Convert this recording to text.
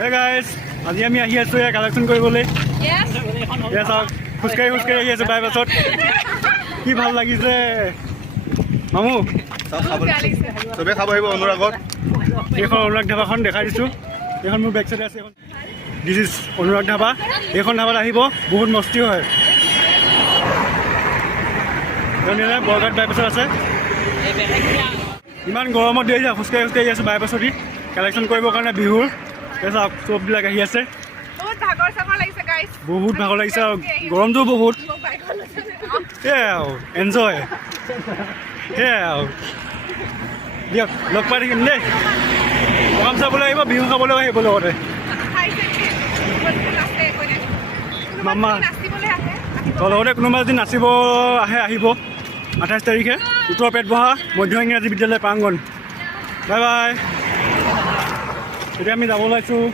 Hey guys, আজি আমি আহি আছো ইয়াত কালেকশ্যন কৰিবলৈ। খোজকাঢ়ি আহি আছো বাইপাছত। কি ভাল লাগিছে মামু, চবেই খাব আহিব অনুৰাগত। এইখন অনুৰাগ ধাবাখন দেখাই দিছোঁ। এইখন মোৰ বেক চাইডে আছে। এখন দিছ ইজ অনুৰাগ ধাবা। এইখন ধাবাত আহিব, বহুত মস্তি হয়। বৰঘাট বাইপাছত আছে। ইমান গৰমত দি আহিছে, খোজকাঢ়ি আহি আছো বাইপাছত দি কালেকশ্যন কৰিবৰ কাৰণে বিহুৰ। চাওক চববিলাক আহি আছে। বহুত ভাগৰ লাগিছে আৰু গৰমটো বহুত। সেয়াই আৰু এনজয়। সেয়াই আৰু দিয়ক, লগ পাই থাকিম দেই। প্ৰগ্ৰাম চাবলৈ আহিব, বিহু খাবলৈ আহিব লগতে। মামা লগতে কোনোবা যদি নাচিব আহে আহিব। 28 তাৰিখে উত্তৰ পেটবহা মধ্য ইংৰাজী বিদ্যালয় প্ৰাংগণ। Bye bye. এতিয়া আমি যাব ওলাইছোঁ